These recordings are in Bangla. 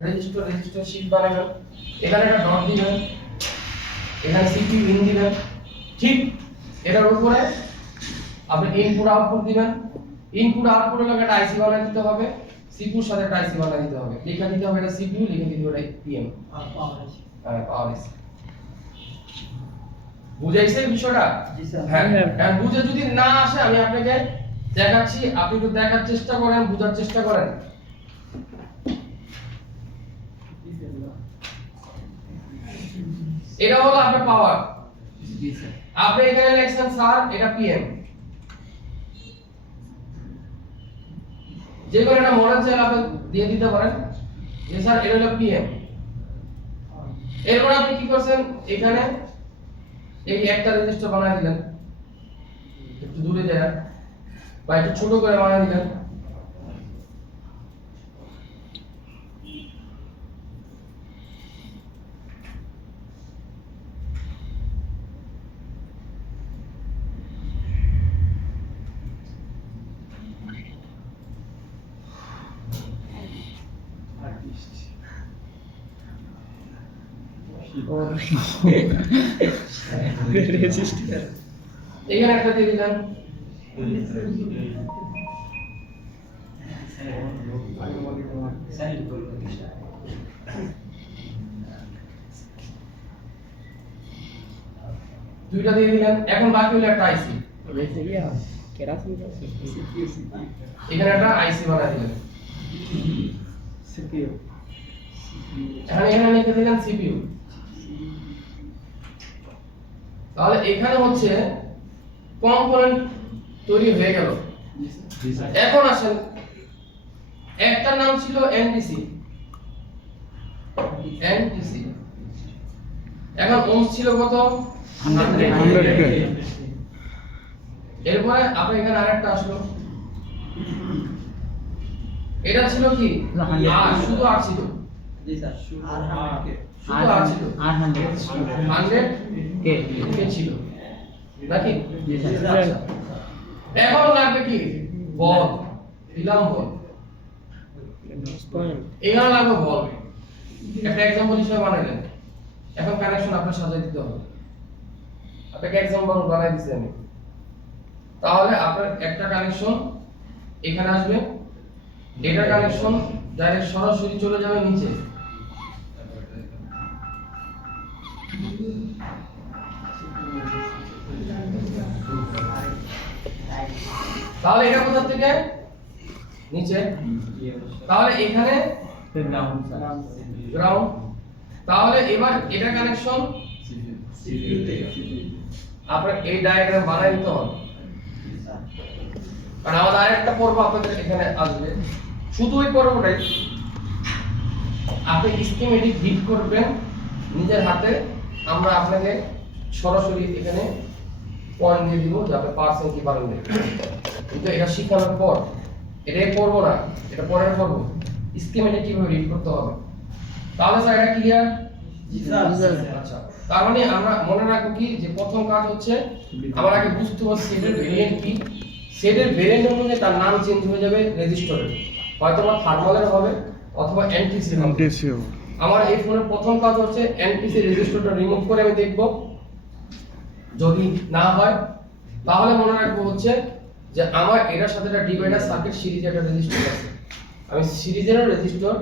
রেজিস্টার শীট বানাবেন, এখানে একটা ডট দিবেন, এখানে সিপিইউ ইন দিবেন, ঠিক এটার উপরে আপনি ইনপুট আউটপুট দিবেন, ইনপুট আউটপুটের লগে একটা আইসি বানাই দিতে হবে, সিপিইউর সাথে একটা আইসি বানাই দিতে হবে, লিখে দিতে হবে এটা সিপিইউ, লিখে দিতে হবে এটা পিএম পাওয়ার আইসি। বুঝাইছে বিষয়টা? জি স্যার। হ্যাঁ, আর বুঝে যদি না আসে আমি আপনাকে দেখাচ্ছি, আপনি একটু দেখার চেষ্টা করেন, বোঝার চেষ্টা করেন। এটা হলো আপনার পাওয়ার, আপনি এখানে লিখছেন স্যার এটা পিএম, যে কোনো একটা মডেল চাইলে আপনি দিয়ে দিতে পারেন যে স্যার এটা হলো পিএম। এরপর আপনি কি করছেন, এখানে এই একটা রেজিস্টার বানাই দিলেন, একটু দূরে যায় বা একটু ছোট করে বানাই দিলেন, এখানে একটা দিয়ে দিলেন, দুইটা দিয়ে দিলেন, এখন বাকি হলো একটা আইসি, এখানে একটা আইসি বানাই দিলেন, এখানে লিখে দিলেন সিপিইউ। তাহলে এখানে হচ্ছে কম্পোনেন্ট তৈরি হয়ে গেল। এখন আসেন, একটা নাম ছিল এনটিসি, এনটিসি এখন ওমস ছিল কত? 100K। এরপরে আপনার এখানে আরেকটা আসলো, এটা ছিল কি আর শুধু আর ছিল, জি স্যার। আর শুধু আর ছিল 100 কে ছিল নাকি? আচ্ছা। এখন লাগবে কি বল, দিলাম বল, এখানে লাগবে বল, একটা एग्जांपल হিসেবে বানাইলেন, এখন কানেকশন আপনার সাজাই দিতে হবে, আপনাকে एग्जांपल বানাই দিছি আমি। তাহলে আপনার একটা কানেকশন এখানে আসবে, এটা কানেকশন ডাইরেক্ট সরাসরি চলে যাবে নিচে, তাহলে এটা কোথা থেকে? নিচে, তাহলে এখানে গ্রাউন্ড, তাহলে এবার এটা কানেকশন আপনার এই ডায়াগ্রাম বানাই দিতে হবে, কারণ আমাদের আরেকটা পর্ব আপনাদের এখানে আসবে, শুধু ওই পর্বটাই আপনি স্কিমেটিক হিট করবেন নিজের হাতে, আমরা আপনাকে সরাসরি এখানে পয়েন্ট দিয়ে দিব যে আপনি পারছেন কি পারেন না, কিন্তু এটা শেখানোর পর এটাই পর্ব না, এটা পরের পর্ব, স্কিমেটিক কিভাবে রিড করতে হবে। তাহলে স্যার এটা ক্লিয়ার? জি স্যার। আচ্ছা, তার মানে আমরা মনে রাখবো কি যে প্রথম কাজ হচ্ছে আমরা আগে বুঝতে হবে সেটের ভেরিয়েন্ট কি, সেটের ভেরিয়েন্ট অনুযায়ী তার নাম চেঞ্জ হয়ে যাবে রেজিস্টারের, হয়তো বা থার্মালের হবে অথবা এনটিসি হবে। আমার এই ফোনের প্রথম কাজ হচ্ছে এনটিসি রেজিস্টারটা রিমুভ করে আমি দেখব, যদি না হয় তাহলে মনে রাখবো হচ্ছে যে আমার এটার সাথে একটা ডিভাইডার সার্কিট সিরিজে একটা রেজিস্টার আছে, আমি সিরিজের রেজিস্টার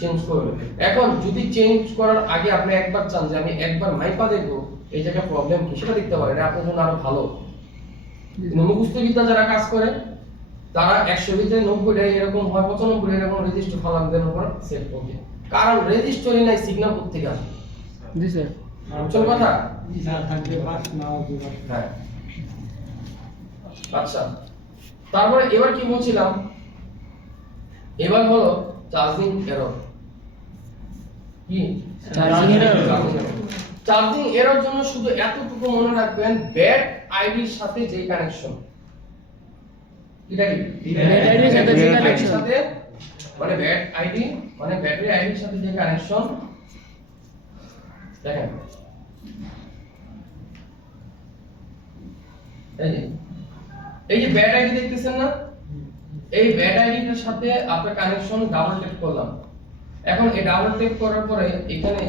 চেঞ্জ করব। এখন যদি চেঞ্জ করার আগে আপনি একবার চান যে আমি একবার মাইপা দেখব এই জায়গায় প্রবলেম কি, সেটা দেখতে পারেন, এটা আপনার জন্য আরো ভালো। মুখস্থ বিদ্যা যারা কাজ করে তারা 100 ভিতরে 90টা এরকম হয়, 95টা এরকম রেজিস্টার ফালান দেন উপর সেট করবে, কারণ রেজিস্টারই নাই সিগন্যাল কোত্থেকে আসবে। জি স্যার। বুঝছেন কথা? জি স্যার। থাকবে পাস নাও দিবা। হ্যাঁ, আচ্ছা, তারপরে এবার কি বলছিলাম, এবার হলো চার্জিং এরর। কি চার্জিং এরর জন্য শুধু এতটুকু মনে রাখবেন, ব্যাট আইডির সাথে যে কানেকশন, এটা কি ব্যাট আইডির সাথে যে কানেকশন, মানে ব্যাট আইডি মানে ব্যাটারি আইডির সাথে যে কানেকশন, দেখেন এই যে ব্যাট আইডি দেখতেছেন না, এই ব্যাট আইডিটার সাথে আপনার কানেকশন ডাবল ট্যাপ করলাম, এখন এই ডাবল টেপ করার পরে এখানে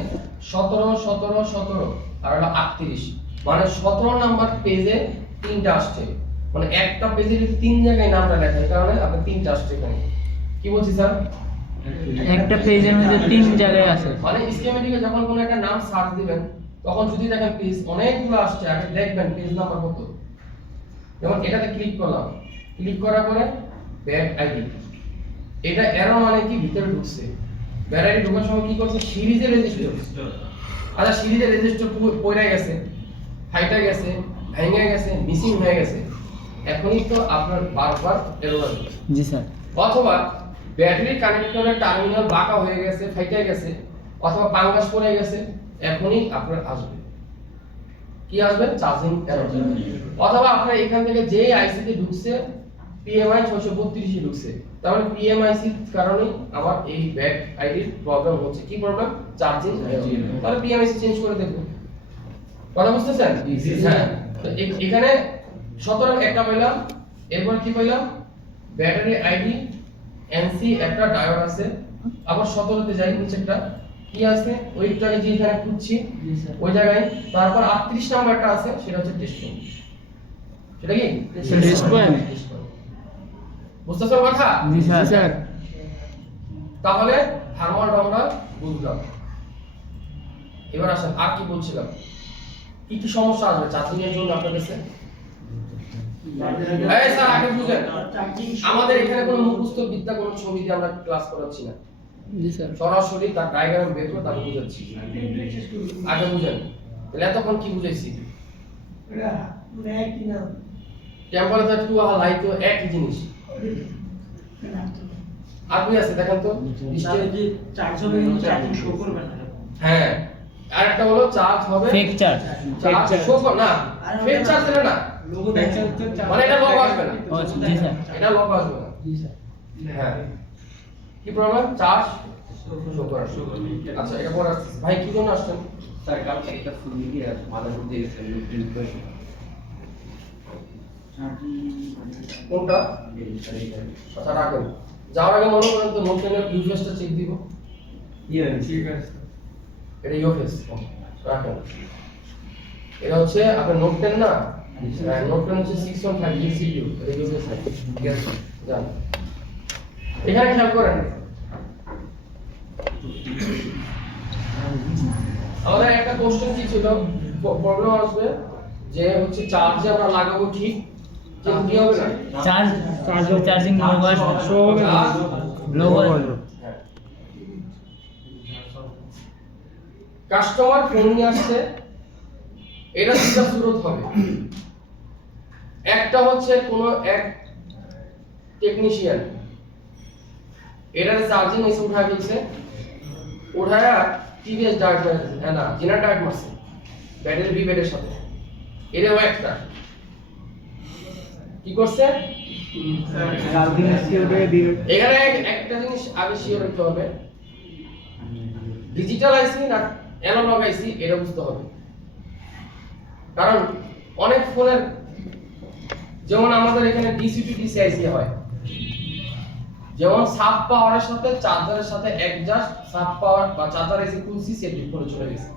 17 17 17 আর হলো 38 মানে 17 নাম্বার পেজে তিনটা আসছে মানে একটা পেজের তিন জায়গায় নামটা লেখা এই কারণে আপনার তিনটা আসছে এখানে কি বলছি স্যার একটা পেজের মধ্যে 3 জায়গায় আছে মানে স্কিমেটিকে যখন কোনো একটা নাম সার্চ দিবেন তখন যদি দেখেন পেজ অনেকগুলো আসছে আগে দেখবেন পেজ নাম্বার কত যেমন এটাতে ক্লিক করলাম ক্লিক করার পরে ব্যাক আইডি এটা এরো মানে কি ভিতরে ঢুকছে ব্যাক আইডি ঢোকার সময় কি করছে সিরিজের রেজিস্টার আচ্ছা সিরিজের রেজিস্টার পড়ে গেছে ফাইটা গেছে ভেঙে গেছে মিসিং হয়ে গেছে এখনই তো আপনার বারবার এরর আসবে জি স্যার অথবা ব্যাটারি কানেক্টরের টার্মিনাল বাঁকা হয়ে গেছে ফাইটা গেছে অথবা পাঙ্গাস পড়ে গেছে এখনই আপনার আসবে কি আসবে চার্জিং এরর অথবা আপনার এখান থেকে যে আইসি তে ঢুকছে পিএমআই 632 এ ঢুকছে তার মানে পিএমআইসি কারণে আমার এই ব্যাক আইডির প্রবলেম হচ্ছে কি প্রবলেম চার্জিং তাহলে পিএমআইসি চেঞ্জ করে দেখব কথা বুঝতেছেন হ্যাঁ তো এখানে 17 একটা পেলাম এরপর কি পেলাম ব্যাটারি আইডি এনসি একটা ডায়োড আছে আবার 17 তে যাই নিচেরটা কি আছে ওইটাকে যে এখানে খুঁজছি ওই জায়গায় তারপর 38 নাম্বারটা আছে সেটা হচ্ছে টেস্ট পয়েন্ট সেটা কি টেস্ট পয়েন্ট বুঝতেছো কথা জি স্যার তাহলে থার্মালটা আমরা বুঝলাম এবার আসেন আর কি বলছিলাম কি কি সমস্যা আসবে চার্জিং এর জন্য আপনার কাছে এই স্যার আগে বুঝেন আমাদের এখানে কোনো মুখস্থ বিদ্যা কোনো ছবি দিয়ে আমরা ক্লাস করাচ্ছি না জি স্যার সরাসরি তার ডায়াগ্রাম বের করে তাকে বুঝাচ্ছি আগে বুঝেন তাহলে এতক্ষণ কি বুঝাইছি টেম্পারেচার টু আর লাইট তো একই জিনিস আর কি আছে দেখেন তো চার্জ হবে কিন্তু চার্জিং শো করবে না হ্যাঁ আরেকটা হলো চার্জ হবে ফেক চার্জ চার্জ শো করে না ফেক চার্জ দিলে না লোগো দেখছেন তো মানে এটা লগ আসবে না ও জি স্যার এটা লগ আসবে না জি স্যার হ্যাঁ কি প্রবলেম চার্জ শো করা আচ্ছা এটা পরে আসছে ভাই কি জন্য আসছেন স্যার কালকে একটা ফুল মিলিয়ে মাদারবোর্ড দিয়ে গেছে প্রিন্ট করে কোনটা আচ্ছা রাখেন যাওয়ার আগে মনে করেন তো নোট টেনের ইউফেসটা চেক দিব ঠিক আছে এটা ইউফেস রাখেন এটা হচ্ছে আপনার নোট টেন না নোট টেন হচ্ছে 615 সিপিইউ এটা ইউফেস ঠিক আছে জান এখানে খেয়াল করেন আমাদের একটা কোশ্চেন কি ছিল প্রবলেম আসবে যে হচ্ছে চার্জে আমরা লাগাবো ঠিক কিন্তু কি হবে না চার্জিং লোগো আসবে লোগো আসবে কাস্টমার ফোন নিয়ে আসছে এটা দুটো সুরত হবে একটা হচ্ছে কোনো এক টেকনিশিয়ান এটার চার্জিং এসে উঠা ফেলছে উঠায়া টিভিএস ডার্ট হ্যাঁ না জেনার ডার্ট মারছে ব্যাটারি বি ব্যাটের সাথে এটাও একটা কি করছে এখানে একটা জিনিস আগে শিওর হতে হবে ডিজিটাল আইসি না অ্যানালগ আইসি এটা বুঝতে হবে কারণ অনেক ফোনের যেমন আমাদের এখানে ডিসি টু ডিসি আইসি হয় যেমন সাব পাওয়ারের সাথে চার্জারের সাথে অ্যাডজাস্ট সাব পাওয়ার বা চার্জার আইসি খুলছি সেট করে চলে গেছে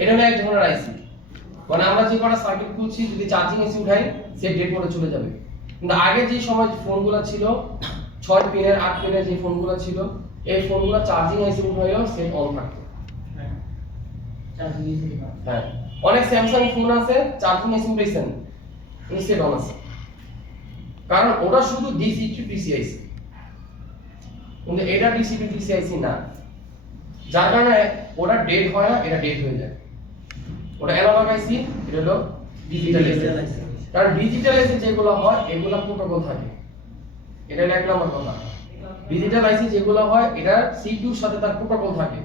এটা হলো এক ধরনের আইসি মানে আমরা যে কটা সার্কিট খুলছি যদি চার্জিং আইসি উঠাই সেট ডেট মোডে চলে যাবে কিন্তু আগে যে সময় ফোনগুলো ছিল 6 পিনের 8 পিনের যে ফোনগুলো ছিল এই ফোনগুলো চার্জিং আইসি উঠাইলেও সেট অন থাকতো হ্যাঁ অনেক স্যামসাং ফোন আছে চার্জিং আইসি উঠাইছেন কিন্তু সেট অন আছে কারণ ওটা শুধু ডিসি টু ডিসি আইসি কিন্তু এটা ডিসি টু ডিসি আইসি না যার কারণে ওটা ডেট হয় না এটা ডেট হয়ে যায় ওটা অ্যানালগ আইসি এটা হলো ডিজিটাল আইসি কারণ ডিজিটাল আইসি যেগুলো হয় এগুলো প্রোটোকল থাকে এটা এক নম্বর কথা ডিজিটাল আইসি যেগুলো হয় এটা সিপিইউর সাথে তার প্রোটোকল থাকে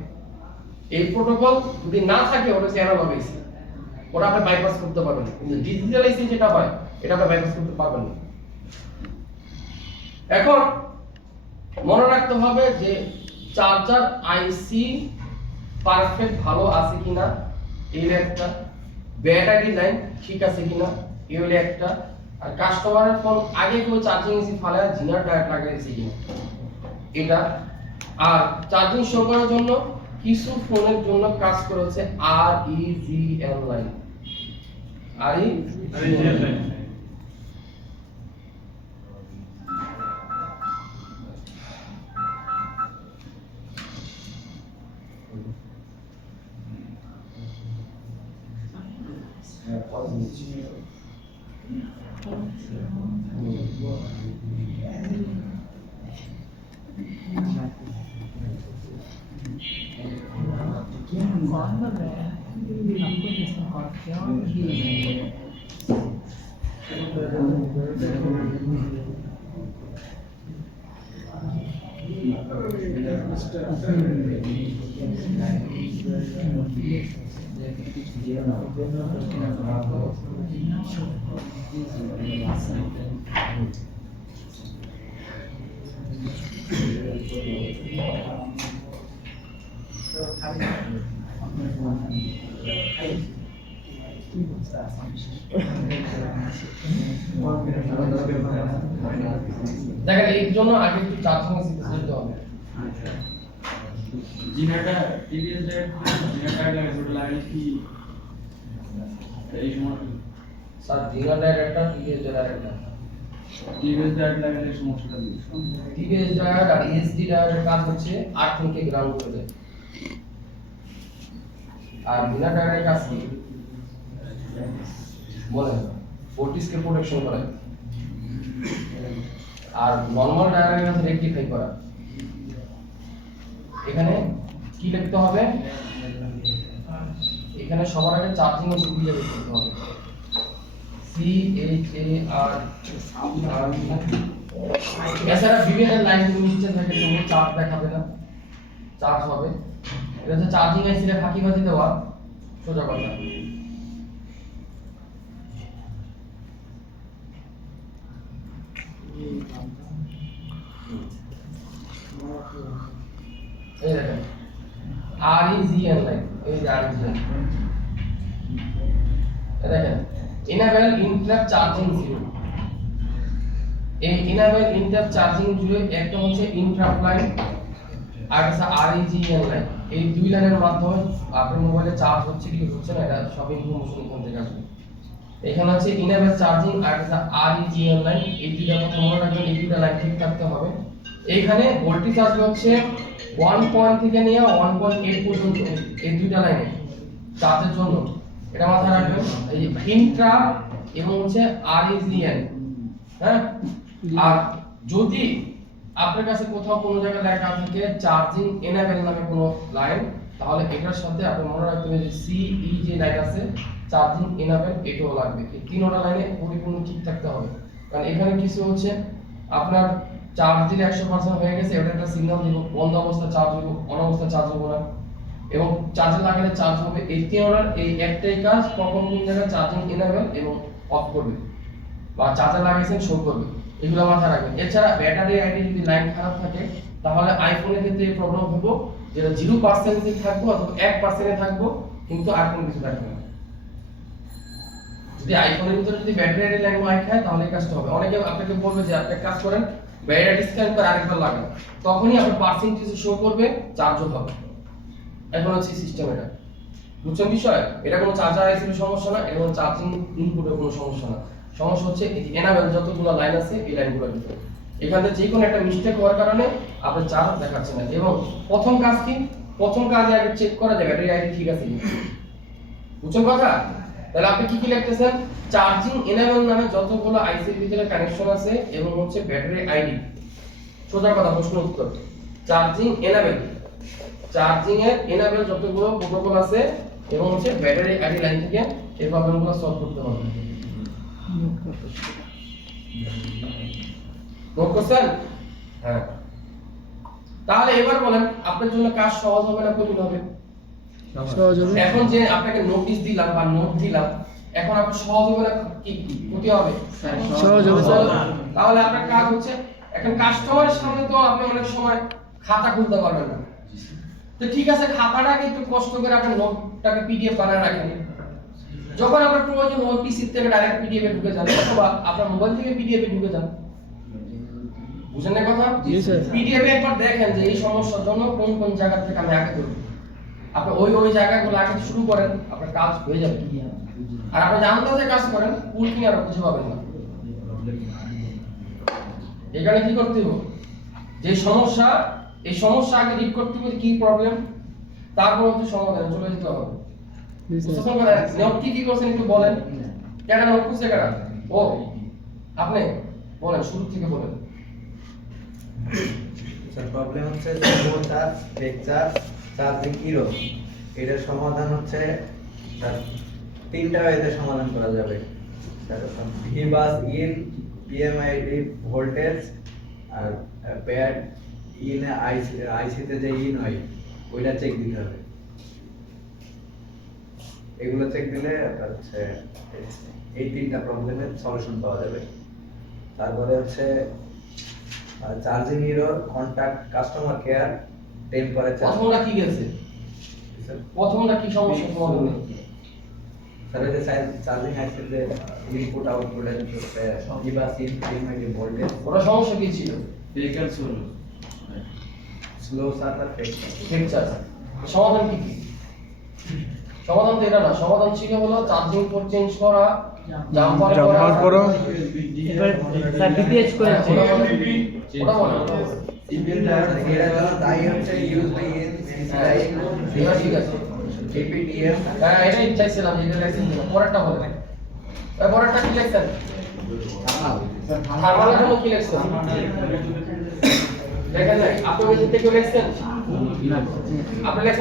এই প্রোটোকল যদি না থাকে ওটা হচ্ছে অ্যানালগ আইসি ওটা আপনি বাইপাস করতে পারবেন কিন্তু ডিজিটাল আইসি যেটা হয় এটা আপনি বাইপাস করতে পারবেন না এখন মনে রাখতে হবে যে চার্জার আইসি পারফেক্ট ভালো আছে কিনা এই একটা ব্যাটারি লাইন ঠিক আছে কিনা এই হলো একটা আর কাস্টমারের ফোন আগে কেউ চার্জিং আইসি ফালায় জিনার ডায়োড লাগাইছে কিনা এটা আর চার্জিং শো করার জন্য কিছু ফোনের জন্য কাজ করে হচ্ছে REGN লাইন। দেখেন এর জন্য আগে একটু চার্জিং দিতে হবে। জিনাটা টিভিএস জিনাটা লাগে কি এই সময় স্যার জিরা ডায়োডটা টিভিএস ডায়োডটা টিভিএস লাগালে সমস্যাটা কি? টিভিএস ডায়োড আর এসডি ডায়োডের কাজ হচ্ছে আর্থিংকে গ্রাউন্ড করে দেয়। আর বিনা ডায়োডের কাজ কি বলেন? ভোল্টেজকে প্রোটেকশন করে। আর নরমাল ডায়োডের কাজ রেকটিফাই করা। এখানে কি লিখতে হবে? এখানে সবার আগে চার্জিং এর সুবিধা লিখতে হবে। CHAR এছাড়া বিভিন্ন লাইন নিচে থাকে তুমি চার্জ দেখাবে না, চার্জ হবে। এটা হচ্ছে চার্জিং আইসিটা ফাঁকিবাজি দেওয়া, সোজা কথা। এই দেখেন REGN লাইন, এই যে REGN। এই দেখেন enable interrupt charging 0। এই enable interrupt charging 0 একটা হচ্ছে interrupt লাইন আর একটা REGN লাইন। এই দুই লাইনের মাধ্যমে আপনার মোবাইলে চার্জ হচ্ছে কি হচ্ছে না এটা সব ইনফরমেশন এখান থেকে আসবে। এখানে হচ্ছে enable charging আর একটা REGN লাইন। এই দুইটা কথা মনে রাখবেন, এই দুইটা লাইন ঠিক থাকতে হবে। এইখানে ভোল্টেজ আসবে হচ্ছে 1 পয়েন্ট থেকে নিয়ে 1.8 পর্যন্ত এই দুইটা লাইনে চার্জের জন্য। এটা মাথায় রাখবেন। এই যে ইন্টারাপ্ট এবং হচ্ছে REGN, হ্যাঁ। আর যদি আপনার কাছে কোথাও কোনো জায়গায় লেখা থাকে চার্জিং এনেবল নামে কোনো লাইন, তাহলে এটার সাথে আপনি মনে রাখতে হবে যে CE যে লাইন আছে চার্জিং এনেবল এটাও লাগবে। এই তিনটা লাইনে পরিপূর্ণ ঠিক থাকতে হবে। কারণ এখানে কিছু হচ্ছে আপনার চার্জ দিলে 100% হয়ে গেছে, এটা একটা সিগন্যাল দিব বন্ধ অবস্থা চার্জ হবে, অন অবস্থা চার্জ হবে না। এবং চার্জে লাগালে চার্জ হবে। এই তিনটার এই একটাই কাজ, কখন কোন জায়গায় চার্জিং এনেবল এবং অফ করবে বা চার্জার লাগাইছেন শো করবে, এগুলো মাথায় রাখবেন। এছাড়া ব্যাটারি আইডি যদি লাইন খারাপ থাকে তাহলে আইফোনের ক্ষেত্রে এই প্রবলেম হবে, যেটা 0% এ থাকবো অথবা 1% এ থাকবো, কিন্তু আর কোনো কিছু থাকবে না। যদি আইফোনের ভিতরে যদি ব্যাটারি আইডি লাইন মাইক খায় তাহলে এই কাজটা হবে। অনেকে আপনাকে বলবে যে আপনি কাজ করেন ব্যাটারি স্ক্যান করে আরেকবার লাগান, তখনই আপনার পার্সেন্টেজ শো করবে, চার্জও হবে। এখন হচ্ছে সিস্টেম এটা, বুঝছেন বিষয়? এটা কোনো চার্জার আইসির সমস্যা না, এটা কোনো চার্জিং ইনপুটের কোনো সমস্যা না। সমস্যা হচ্ছে এই এনাবেল যতগুলো লাইন আছে এই লাইনগুলোর ভিতরে। এখানে যে কোনো একটা মিস্টেক হওয়ার কারণে আপনার চার্জ দেখাচ্ছে না। এবং প্রথম কাজ কি? প্রথম কাজে আগে চেক করা যায় ব্যাটারি আইডি ঠিক আছে কিনা। বুঝছেন কথা? তাহলে আপনি কি কি লিখতেছেন? চার্জিং এনাবেল নামে যতগুলো আইসির ভিতরে কানেকশন আছে এবং হচ্ছে ব্যাটারি আইডি। সোজা কথা, প্রশ্ন উত্তর। চার্জিং এনাবেল, চার্জিং এর এনাবেল যতগুলো প্রোটোকল আছে এবং হচ্ছে ব্যাটারি আইডি লাইন থেকে এই প্রবলেমগুলো সলভ করতে হবে। নোট করছেন? হ্যাঁ। তাহলে এবার বলেন আপনার জন্য কাজ সহজ হবে না কঠিন হবে? সহজ হবে। এখন যে আপনাকে নোটিশ দিলাম বা নোট দিলাম, এখন আপনার সহজ হবে না কি ক্ষতি হবে? সহজ হবে স্যার। তাহলে আপনার কাজ হচ্ছে, এখন কাস্টমারের সামনে তো আপনি অনেক সময় খাতা খুলতে পারবেন না, তো ঠিক আছে খাতাটাকে একটু কষ্ট করে আপনার নোটটাকে পিডিএফ বানায় রাখেন। যখন আপনার প্রয়োজন হবে পিসি থেকে ডাইরেক্ট পিডিএফ এ ঢুকে যান অথবা আপনার মোবাইল থেকে পিডিএফ এ ঢুকে যান। বুঝেন না কথা? জি, স্যার। পিডিএফ একবার দেখেন যে এই সমস্যার জন্য কোন কোন জায়গা থেকে আমি আগে ধরব। আপনি ওই জায়গাগুলো আগে শুরু করেন, আপনার কাজ হয়ে যাবে। আর আপনি জানতে কাজ করেন, কুল কি আর খুঁজে পাবেন না। এখানে কি করতে হবে? যে সমস্যা, এই সমস্যা আগে রিড করতে হবে কি প্রবলেম, তারপর হচ্ছে সমাধানে চলে যেতে হবে। বুঝতেছেন কথা? নোট কি করছেন একটু বলেন। কেডা নোট করছে কেডা? ও আপনি বলেন, শুরু থেকে বলেন। স্যার প্রবলেম হচ্ছে slow charge, fake charge, charging ইরো। এটার সমাধান হচ্ছে স্যার তিনটা ওয়েতে সমাধান করা যাবে। Sir V bus in, PMID voltage, আর প্যাড ইন আইসিতে যে ইন হয় ওইটা চেক দিতে হবে। এগুলো চেক দিলে আপনার হচ্ছে এই তিনটা প্রবলেমের সলিউশন পাওয়া যাবে। তারপরে হচ্ছে charging error, contact customer care, temperature. প্রথমটা কি গেছে? প্রথমটা কি সমস্যা তোমার মনে? স্যার এই যে চার্জিং আইসির যে ইনপুট আউটপুট এর হচ্ছে ইবাস ইন, পিএমআইডি ভোল্টেজ, ওটা সমস্যা কি ছিল? vehicle solo স্লো চার্জ আর ফেক ঠিক আছে। সমাধান কি কি? সমাধান তো এটা না, সমাধান ছিল হলো চার্জিং পোর্ট চেঞ্জ করা, জাম্পার করা। এবার স্যার ডিপিএইচ করেছে। ওটা বলেন। এর জন্য দায়ী হচ্ছে ইউএসবি ইন, এটা ঠিক আছে। এপিডিএম। হ্যাঁ, এটাই চাইছিলাম, এটা লেখছেন কিনা। পরেরটা বলেন। পরেরটা কি লেখছেন? থার্মালের জন্য কি লেখছেন? দেখেন নাই, আপনি ওই থেকে লেখছেন? আপনি লেখছেন